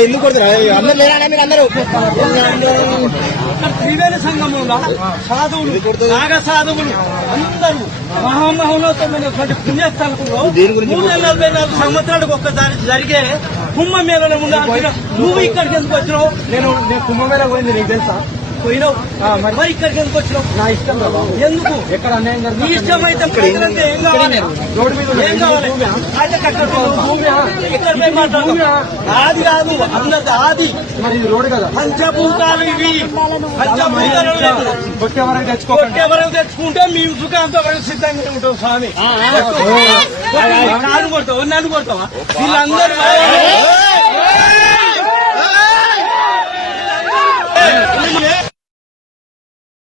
ఎందుకు కొడుతున్నా అందరు లేరా మీరు అందరూ త్రివేణి సంఘంలో సాధువులు నాగ సాధువులు అందరూ మహామహోన్నతమైనటువంటి పుణ్యస్థలంలో 344 సంవత్సరాలకు ఒక్కసారి జరిగే కుంభమేళలో ఉండాల్సిన నువ్వు ఇక్కడికి ఎందుకు వచ్చినావు? నేను కుంభమేళ పోయింది నీకు తెలుసా? పోయినావు మరి ఇక్కడికి ఎందుకు వచ్చినావు? నా ఇష్టం కదా. ఎందుకు ఎక్కడ అన్యాయం నీ ఇష్టం అయితే ప్రజలంటే ఏం కావాలి? రోడ్డు మీద ఏం కావాలి? ఎక్కడ పోయి మాట్లాడు? ఆది కాదు అందరి ఆది. మరి ఇది రోడ్డు కదా. పంచభూతాలు ఇవి. పంచభూతాలు కొట్టేవరకు తెచ్చుకుంటే మేము సుఖంతో సిద్ధంగా ఉంటాం స్వామి. నన్ను కొడతావా? వీళ్ళందరూ